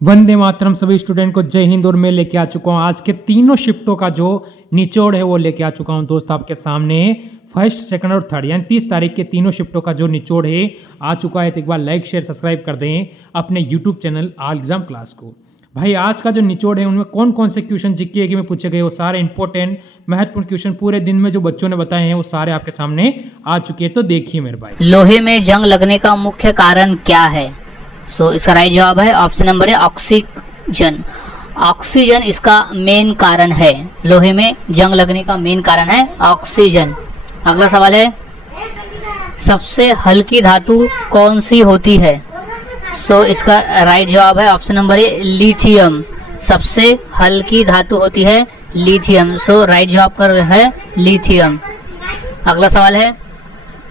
वंदे मातरम सभी स्टूडेंट को जय हिंद। और मैं लेके आ चुका हूँ आज के तीनों शिफ्टों का जो निचोड़ है वो लेके आ चुका हूँ दोस्त आपके सामने। फर्स्ट, सेकंड और थर्ड यानी 30 तारीख के तीनों शिफ्टों का जो निचोड़ है आ चुका है। तो एक बार लाइक शेयर सब्सक्राइब कर दें अपने YouTube channel all exam class को। भाई आज का जो निचोड़ है उनमें कौन कौन से क्वेश्चन जीके में पूछे गए वो सारे इंपॉर्टेंट महत्वपूर्ण क्वेश्चन पूरे दिन में जो बच्चों ने बताए हैं वो सारे आपके सामने आ चुके हैं। तो देखिए मेरे भाई, लोहे में जंग लगने का मुख्य कारण क्या है? इसका राइट जवाब है ऑप्शन नंबर है ऑक्सीजन। ऑक्सीजन इसका मेन कारण है। लोहे में जंग लगने का मेन कारण है ऑक्सीजन। अगला सवाल है, सबसे हल्की धातु कौन सी होती है? इसका राइट जवाब है ऑप्शन नंबर है लिथियम। सबसे हल्की धातु होती है लिथियम। राइट जवाब कर है लिथियम। अगला सवाल है,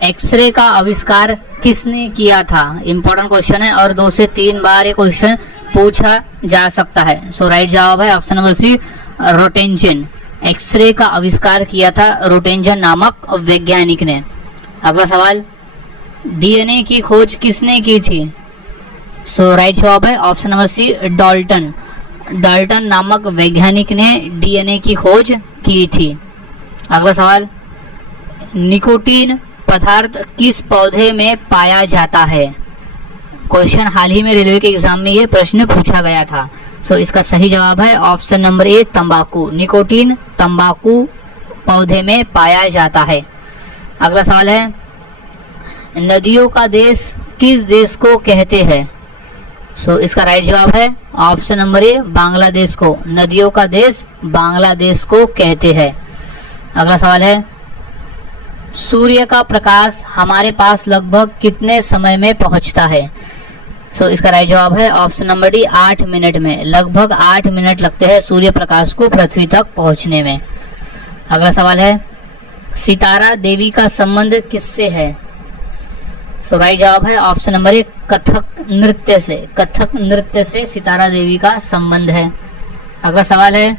एक्सरे का आविष्कार किसने किया था? इंपॉर्टेंट क्वेश्चन है और 2 से 3 बार ये क्वेश्चन पूछा जा सकता है। राइट जवाब है ऑप्शन नंबर सी रोटेंजन। एक्सरे का आविष्कार किया था रोटेंजन नामक वैज्ञानिक ने। अगला सवाल, डीएनए की खोज किसने की थी? राइट जवाब है option number C Dalton. Dalton नामक वैज्ञानिक ने डीएनए की खोज की थी। अगला सवाल, निकोटीन पदार्थ किस पौधे में पाया जाता है? क्वेश्चन हाल ही में रेलवे के एग्जाम में ये प्रश्न पूछा गया था। इसका सही जवाब है ऑप्शन नंबर ए तंबाकू। निकोटीन तंबाकू पौधे में पाया जाता है। अगला सवाल है, नदियों का देश किस देश को कहते हैं? इसका राइट जवाब है ऑप्शन नंबर ए बांग्लादेश को। नदियों का देश बांग्लादेश को कहते हैं। अगला सवाल है, सूर्य का प्रकाश हमारे पास लगभग कितने समय में पहुंचता है? इसका राइट जवाब है ऑप्शन नंबर डी 8 मिनट में। लगभग 8 मिनट लगते हैं सूर्य प्रकाश को पृथ्वी तक पहुंचने में। अगला सवाल है, सितारा देवी का संबंध किससे है? राइट जवाब है ऑप्शन नंबर ए कथक नृत्य से। कथक नृत्य से सितारा देवी का संबंध है। अगला सवाल है,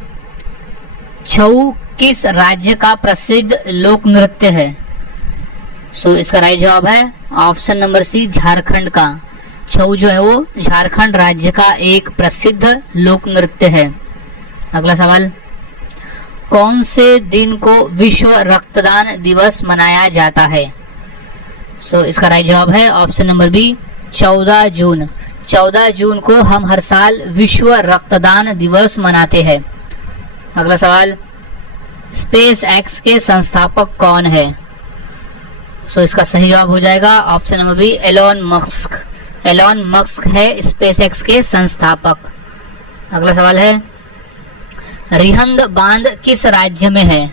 छऊ किस राज्य का प्रसिद्ध लोक नृत्य है? इसका राइट जवाब है ऑप्शन नंबर सी झारखंड का। छऊ जो है वो झारखंड राज्य का एक प्रसिद्ध लोक नृत्य है। अगला सवाल, कौन से दिन को विश्व रक्तदान दिवस मनाया जाता है? इसका राइट जवाब है ऑप्शन नंबर बी 14 जून। 14 जून को हम हर साल विश्व रक्तदान दिवस मनाते हैं। अगला सवाल, स्पेस एक्स के संस्थापक कौन है? इसका सही जवाब हो जाएगा option number B Elon Musk. Elon Musk है स्पेस एक्स के संस्थापक। अगला सवाल है, रिहंद बांध किस राज्य में है?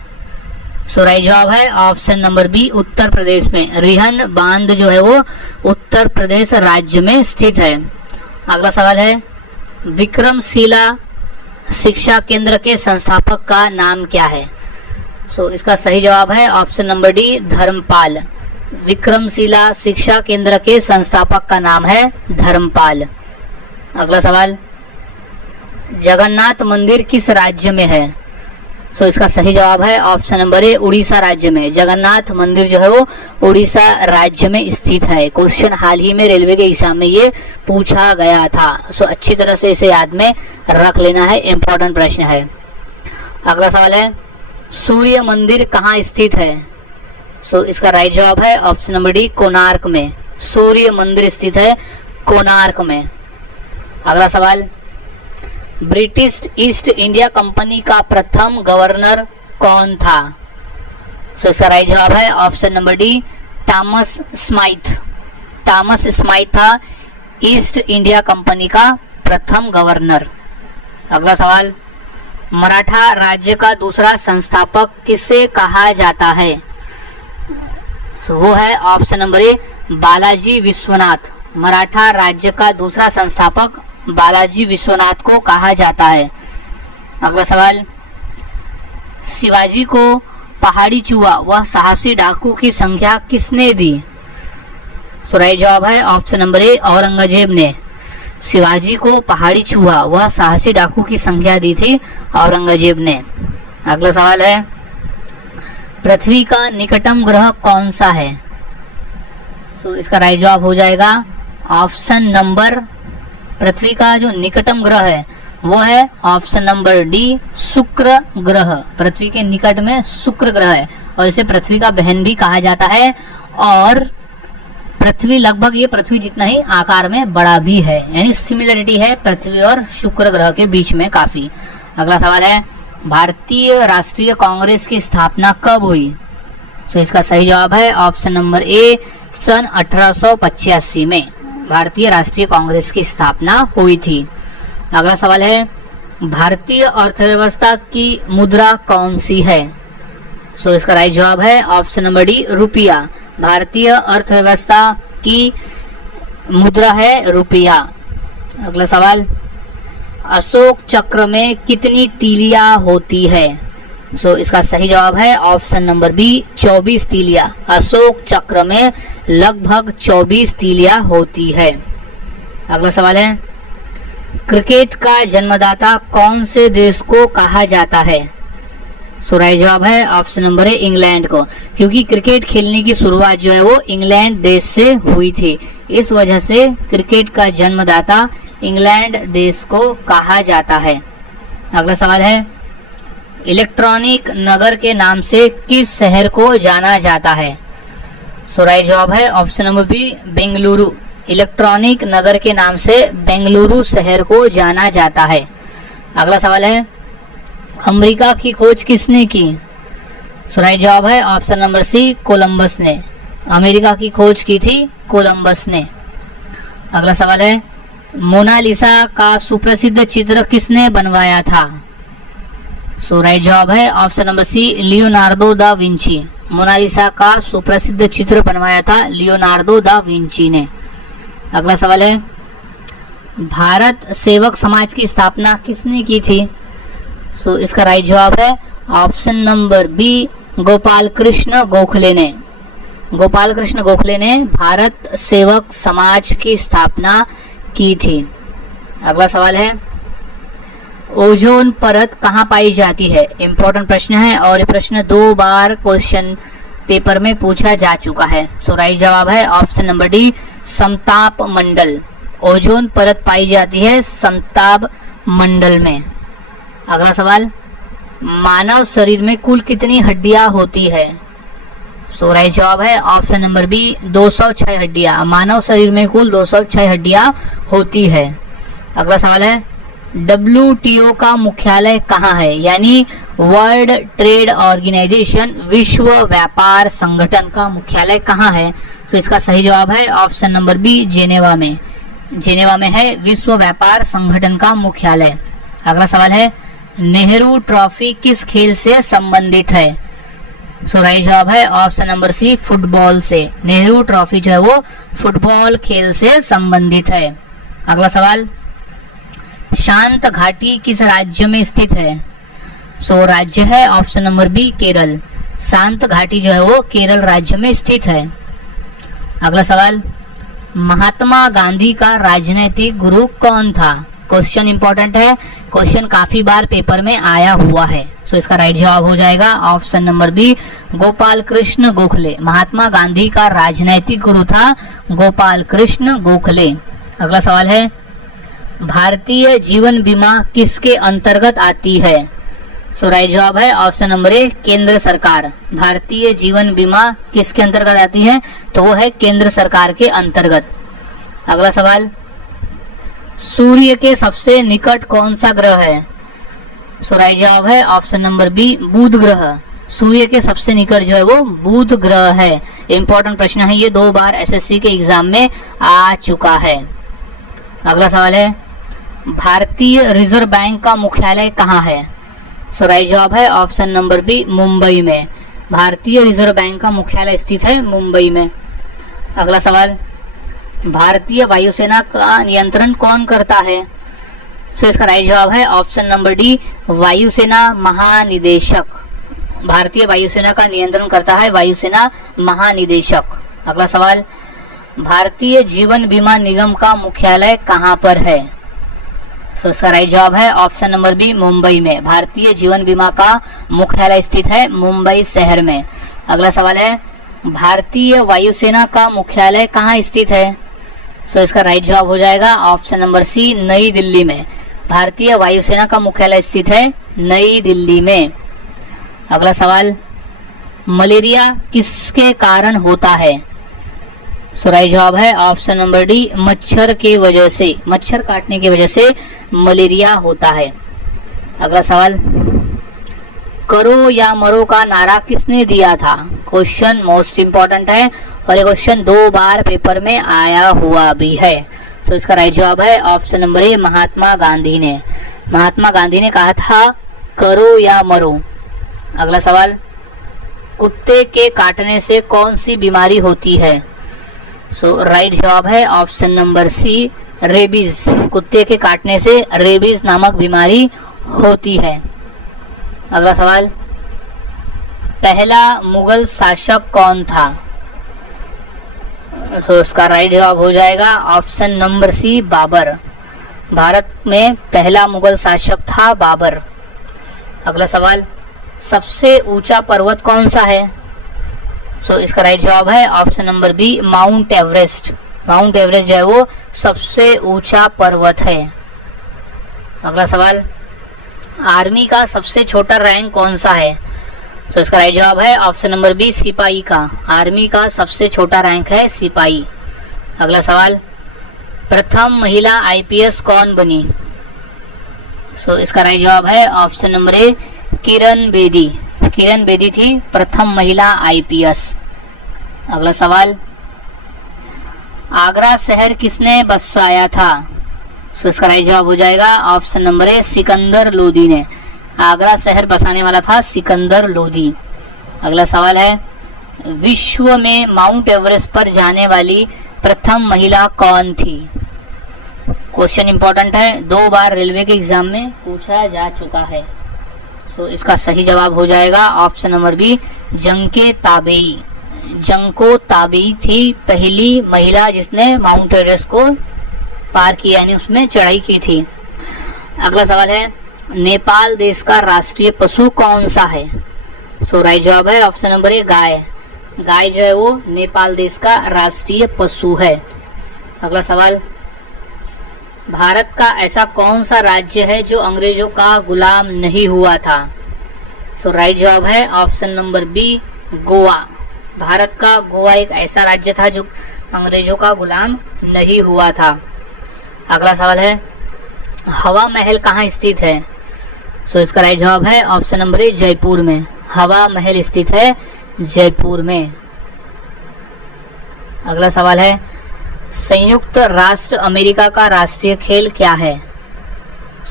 राइट जवाब है option number B Uttar Pradesh में। रिहंद बांध जो है वो उत्तर प्रदेश राज्य में स्थित है। अगला सवाल है, विक्रमशिला शिक्षा केंद्र के संस्थापक का नाम क्या है? इसका सही जवाब है option number D Dharmapal. Vikramshila शिक्षा केंद्र के संस्थापक का नाम है धर्मपाल। अगला सवाल, जगन्नाथ मंदिर किस राज्य में है? इसका सही जवाब है ऑप्शन नंबर ए उड़ीसा राज्य में। जगन्नाथ मंदिर जो है वो उड़ीसा राज्य में स्थित है। क्वेश्चन हाल ही में रेलवे के एग्जाम में ये पूछा गया था। अच्छी तरह से इसे याद में रख लेना है, इंपॉर्टेंट प्रश्न है। अगला सवाल है, सूर्य मंदिर कहाँ स्थित है? इसका राइट जवाब है ऑप्शन नंबर डी कोणार्क में। सूर्य मंदिर स्थित है कोणार्क में। अगला सवाल, ब्रिटिश ईस्ट इंडिया कंपनी का प्रथम गवर्नर कौन था? इसका राइट जवाब है option number D Thomas Smythe. Thomas Smythe था ईस्ट इंडिया कंपनी का प्रथम गवर्नर। अगला सवाल, मराठा राज्य का दूसरा संस्थापक किसे कहा जाता है? वो है option number A Balaji Vishwanath. Maratha राज्य का दूसरा संस्थापक बालाजी विश्वनाथ को कहा जाता है। अगला सवाल, शिवाजी को पहाड़ी चूहा वह साहसी डाकू की संख्या किसने दी? राइट जवाब है ऑप्शन नंबर ए औरंगजेब ने। शिवाजी को पहाड़ी चूहा वह साहसी डाकू की संख्या दी थी औरंगजेब ने। अगला सवाल है, पृथ्वी का निकटतम ग्रह कौन सा है? इसका राइट जवाब हो जाएगा ऑप्शन नंबर पृथ्वी का जो निकटतम ग्रह है वो है ऑप्शन नंबर डी शुक्र ग्रह। पृथ्वी के निकट में शुक्र ग्रह है और इसे पृथ्वी का बहन भी कहा जाता है। और पृथ्वी लगभग ये पृथ्वी जितना ही आकार में बड़ा भी है, यानी सिमिलरिटी है पृथ्वी और शुक्र ग्रह के बीच में काफी। अगला सवाल है भारतीय राष्ट्रीय कांग्रेस की स्थापना कब हुई? तो इसका सही जवाब है ऑप्शन नंबर ए सन 1885 में भारतीय राष्ट्रीय कांग्रेस की स्थापना हुई थी। अगला सवाल है भारतीय अर्थव्यवस्था की मुद्रा कौन सी है? सो इसका राइट जवाब है ऑप्शन नंबर डी रुपया। भारतीय अर्थव्यवस्था की मुद्रा है रुपया। अगला सवाल अशोक चक्र में कितनी तीलियां होती है? सो इसका सही जवाब है ऑप्शन नंबर बी 24 तीलियां। अशोक चक्र में लगभग 24 तीलियां होती है। अगला सवाल है क्रिकेट का जन्मदाता कौन से देश को कहा जाता है? सो राइट जवाब है ऑप्शन नंबर ए इंग्लैंड को, क्योंकि क्रिकेट खेलने की शुरुआत जो है वो इंग्लैंड देश से हुई थी। इस वजह से क्रिकेट का जन्मदाता इंग्लैंड देश को कहा जाता है। अगला सवाल है इलेक्ट्रॉनिक नगर के नाम से किस शहर को जाना जाता है? सो राइट जवाब है option number B Bengaluru. Electronic नगर के नाम से बेंगलुरु शहर को जाना जाता है। अगला सवाल है अमेरिका की खोज किसने की? सो राइट जवाब है ऑप्शन नंबर सी कोलंबस ने। अमेरिका की खोज की थी कोलंबस ने। अगला सवाल है मोनालिसा का सुप्रसिद्ध चित्र किसने बनवाया था? सो राइट जवाब है option number C Leonardo da Vinci. Mona Lisa का सुप्रसिद्ध चित्र बनवाया था लियोनार्डो दा विंची ने। अगला सवाल है भारत सेवक समाज की स्थापना किसने की थी? सो इसका राइट जवाब है option number B Gopal Krishna Gokhale ने। गोपाल कृष्ण गोखले ने भारत सेवक समाज की स्थापना की थी। अगला सवाल है ओजोन परत कहाँ पाई जाती है? इंपॉर्टेंट प्रश्न है और ये प्रश्न 2 बार क्वेश्चन पेपर में पूछा जा चुका है। सो राइट जवाब है ऑप्शन नंबर डी समताप मंडल। ओजोन परत पाई जाती है समताप मंडल में। अगला सवाल मानव शरीर में कुल कितनी हड्डियां होती है? सो राइट जवाब है ऑप्शन नंबर बी 206 हड्डियां। मानव शरीर में कुल 206 हड्डियां होती है। अगला सवाल है WTO का मुख्यालय कहाँ है? यानी वर्ल्ड ट्रेड ऑर्गेनाइजेशन विश्व व्यापार संगठन का मुख्यालय कहाँ है? तो इसका सही जवाब है ऑप्शन नंबर बी जेनेवा में। जेनेवा में है विश्व व्यापार संगठन का मुख्यालय। अगला सवाल है नेहरू ट्रॉफी किस खेल से संबंधित है? सो राइट जवाब है ऑप्शन नंबर सी फुटबॉल से। नेहरू ट्रॉफी जो है वो फुटबॉल खेल से संबंधित है। अगला सवाल शांत घाटी किस राज्य में स्थित है? सो राज्य है ऑप्शन नंबर बी केरल। शांत घाटी जो है वो केरल राज्य में स्थित है। अगला सवाल महात्मा गांधी का राजनीतिक गुरु कौन था? क्वेश्चन इंपॉर्टेंट है, क्वेश्चन काफी बार पेपर में आया हुआ है। सो इसका राइट जवाब हो जाएगा option number B Gopal Krishna Gokhale. Mahatma Gandhi का राजनीतिक गुरु था गोपाल कृष्ण गोखले। अगला सवाल है भारतीय जीवन बीमा किसके अंतर्गत आती है? सो राइट जवाब है ऑप्शन नंबर ए केंद्र सरकार। भारतीय जीवन बीमा किसके अंतर्गत आती है? तो वो है केंद्र सरकार के अंतर्गत। अगला सवाल सूर्य के सबसे निकट कौन सा ग्रह है? सो राइट जवाब है ऑप्शन नंबर बी बुध ग्रह। सूर्य के सबसे निकट जो है वो बुध ग्रह है। इंपॉर्टेंट प्रश्न है ये, 2 बार एसएससी के एग्जाम में आ चुका है। अगला सवाल है भारतीय रिजर्व बैंक का मुख्यालय कहाँ है? सो राइट जवाब है ऑप्शन नंबर बी मुंबई में। भारतीय रिजर्व बैंक का मुख्यालय स्थित है मुंबई में। अगला सवाल भारतीय वायुसेना का नियंत्रण कौन करता है? सो इसका राइट जवाब है ऑप्शन नंबर डी वायुसेना महानिदेशक। भारतीय वायुसेना का नियंत्रण करता है वायुसेना महानिदेशक। अगला सवाल भारतीय जीवन बीमा निगम का मुख्यालय कहाँ पर है? सो इसका राइट जवाब है ऑप्शन नंबर बी मुंबई में। भारतीय जीवन बीमा का मुख्यालय स्थित है मुंबई शहर में। अगला सवाल है भारतीय वायुसेना का मुख्यालय कहाँ स्थित है? सो इसका राइट जवाब हो जाएगा ऑप्शन नंबर सी, नई दिल्ली में। भारतीय वायुसेना का मुख्यालय स्थित है नई दिल्ली में। अगला सवाल, मलेरिया किसके कारण होता है? सो राइट जवाब है ऑप्शन नंबर डी, मच्छर के वजह से, मच्छर काटने की वजह से मलेरिया होता है। अगला सवाल, करो या मरो का नारा किसने दिया था? क्वेश्चन मोस्ट इंपॉर्टेंट है और ये क्वेश्चन 2 बार पेपर में आया हुआ भी है। सो इसका राइट जवाब है option number A, Mahatma Gandhi ने। महात्मा गांधी ने कहा था करो या मरो। अगला सवाल, कुत्ते के काटने से कौन सी बीमारी होती है? सो राइट जवाब है ऑप्शन नंबर सी, रेबीज। कुत्ते के काटने से रेबीज नामक बीमारी होती है। अगला सवाल, पहला मुगल शासक कौन था? तो इसका राइट जवाब हो जाएगा option number C, Babur. Bharat में पहला मुगल शासक था बाबर। अगला सवाल, सबसे ऊंचा पर्वत कौन सा है? सो इसका राइट जवाब है option number B, Mount Everest. Mount Everest जो है वो सबसे ऊंचा पर्वत है। अगला सवाल, आर्मी का सबसे छोटा रैंक कौन सा है? सो इसका राइट जवाब है ऑप्शन नंबर बी, सिपाही का। आर्मी का सबसे छोटा रैंक है सिपाही। अगला सवाल, प्रथम महिला आईपीएस कौन बनी? सो इसका राइट जवाब है option number A, Kiran Bedi. Kiran Bedi थी प्रथम महिला आईपीएस। अगला सवाल, आगरा शहर किसने बसवाया था? सो इसका राइट जवाब हो जाएगा option number A, Sikandar Lodi ने। आगरा शहर बसाने वाला था सिकंदर लोदी। अगला सवाल है, विश्व में माउंट एवरेस्ट पर जाने वाली प्रथम महिला कौन थी? क्वेश्चन इंपॉर्टेंट है, 2 बार रेलवे के एग्जाम में पूछा जा चुका है। सो इसका सही जवाब हो जाएगा option number B, Junko Tabei. Junko Tabei थी पहली महिला जिसने माउंट एवरेस्ट को पार किया, यानी उसमें चढ़ाई की थी। अगला सवाल है, नेपाल देश का राष्ट्रीय पशु कौन सा है? सो राइट जवाब है ऑप्शन नंबर ए, गाय। गाय जो है वो नेपाल देश का राष्ट्रीय पशु है। अगला सवाल, भारत का ऐसा कौन सा राज्य है जो अंग्रेजों का गुलाम नहीं हुआ था? सो राइट जवाब है option number B, Goa. Bharat का गोवा एक ऐसा राज्य था जो अंग्रेजों का गुलाम नहीं हुआ था। अगला सवाल है, हवा महल कहाँ स्थित है? सो इसका राइट जवाब है ऑप्शन नंबर ए, जयपुर में। हवा महल स्थित है जयपुर में। अगला सवाल है, संयुक्त राष्ट्र अमेरिका का राष्ट्रीय खेल क्या है?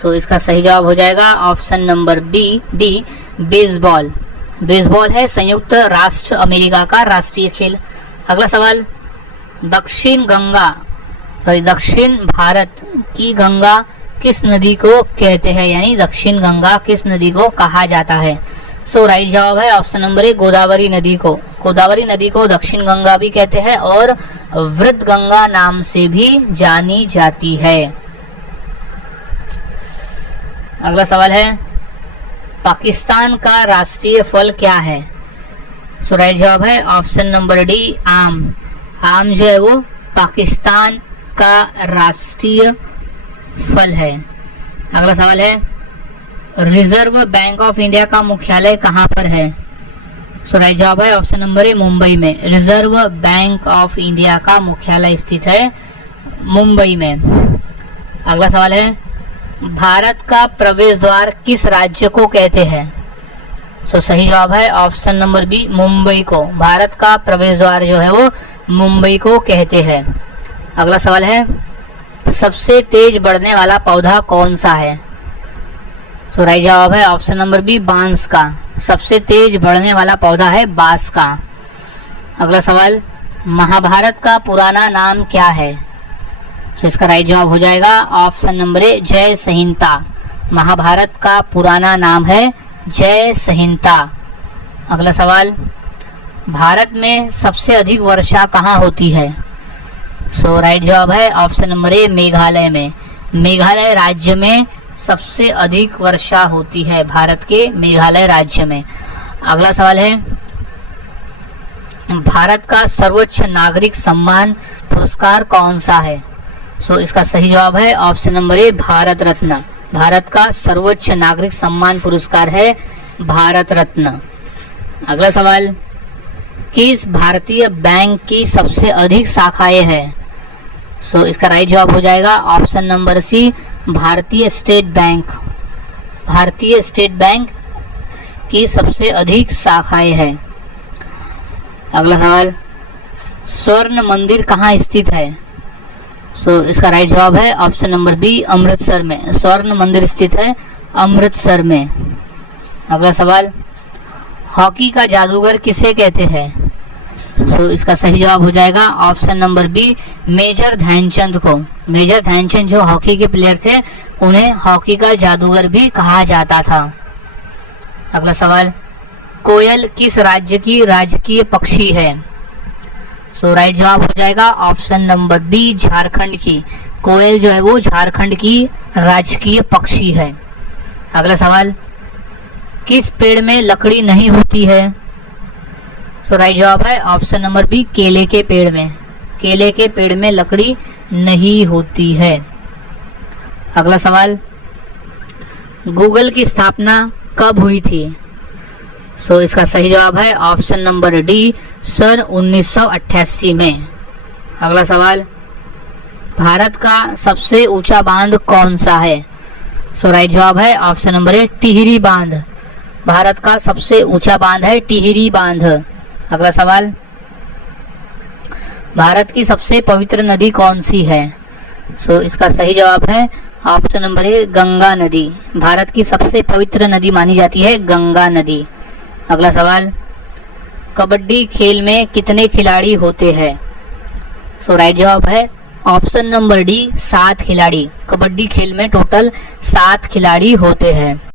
सो इसका सही जवाब हो जाएगा option number B, D, baseball. Baseball है संयुक्त राष्ट्र अमेरिका का राष्ट्रीय खेल। अगला सवाल, दक्षिण भारत की गंगा किस नदी को कहते हैं, यानी दक्षिण गंगा किस नदी को कहा जाता है? सो राइट जवाब है ऑप्शन नंबर ए, गोदावरी नदी को। गोदावरी नदी को दक्षिण गंगा भी कहते हैं और वृद्ध गंगा नाम से भी जानी जाती है। अगला सवाल है, पाकिस्तान का राष्ट्रीय फल क्या है? सो राइट जवाब है ऑप्शन नंबर डी, आम। आम जो है वो पाकिस्तान का राष्ट्रीय फल है। अगला सवाल है, रिजर्व बैंक ऑफ इंडिया का मुख्यालय कहाँ पर है? सो राइट जवाब है ऑप्शन नंबर ए, मुंबई में। रिजर्व बैंक ऑफ इंडिया का मुख्यालय स्थित है मुंबई में। अगला सवाल है, भारत का प्रवेश द्वार किस राज्य को कहते हैं? सो सही जवाब है ऑप्शन नंबर बी, मुंबई को। भारत का प्रवेश द्वार जो है वो मुंबई को कहते हैं। अगला सवाल है, सबसे तेज बढ़ने वाला पौधा कौन सा है? सो राइट जवाब है ऑप्शन नंबर बी, बांस का। सबसे तेज बढ़ने वाला पौधा है बांस का। अगला सवाल, महाभारत का पुराना नाम क्या है? सो इसका राइट जवाब हो जाएगा ऑप्शन नंबर ए, जय संहिता। महाभारत का पुराना नाम है जय संहिता। अगला सवाल, भारत में सबसे अधिक वर्षा कहाँ होती है? सो राइट जवाब है ऑप्शन नंबर ए, मेघालय में। मेघालय राज्य में सबसे अधिक वर्षा होती है, भारत के मेघालय राज्य में। अगला सवाल है, भारत का सर्वोच्च नागरिक सम्मान पुरस्कार कौन सा है? सो इसका सही जवाब है option number A, Bharat Ratna. Bharat का सर्वोच्च नागरिक सम्मान पुरस्कार है भारत रत्न। अगला सवाल, किस भारतीय बैंक की सबसे अधिक शाखाएं हैं? सो इसका राइट जवाब हो जाएगा ऑप्शन नंबर सी, भारतीय स्टेट बैंक। भारतीय स्टेट बैंक की सबसे अधिक शाखाएं हैं। अगला सवाल, स्वर्ण मंदिर कहाँ स्थित है? सो इसका राइट जवाब है ऑप्शन नंबर बी, अमृतसर में। स्वर्ण मंदिर स्थित है अमृतसर में। अगला सवाल, हॉकी का जादूगर किसे कहते हैं? सो इसका सही जवाब हो जाएगा option number B, major Dhyan Chand को। मेजर ध्यानचंद जो हॉकी के प्लेयर थे, उन्हें हॉकी का जादूगर भी कहा जाता था। अगला सवाल, कोयल किस राज्य की राजकीय पक्षी है? सो राइट जवाब हो जाएगा ऑप्शन नंबर बी, झारखंड की। कोयल जो है वो झारखंड की राजकीय पक्षी है। अगला सवाल, किस पेड़ में लकड़ी नहीं होती है? सो राइट जवाब है ऑप्शन नंबर बी, केले के पेड़ में। केले के पेड़ में लकड़ी नहीं होती है। अगला सवाल, गूगल की स्थापना कब हुई थी? सो इसका सही जवाब है ऑप्शन नंबर डी, सन 1988 में। अगला सवाल, भारत का सबसे ऊंचा बांध कौन सा है? सो राइट जवाब है ऑप्शन नंबर ए, टिहरी बांध। भारत का सबसे ऊंचा बांध है टिहरी बांध। अगला सवाल, भारत की सबसे पवित्र नदी कौन सी है? सो इसका सही जवाब है ऑप्शन नंबर ए, गंगा नदी। भारत की सबसे पवित्र नदी मानी जाती है गंगा नदी। अगला सवाल, कबड्डी खेल में कितने खिलाड़ी होते हैं? सो राइट जवाब है ऑप्शन नंबर डी, 7 खिलाड़ी। कबड्डी खेल में टोटल 7 खिलाड़ी होते हैं।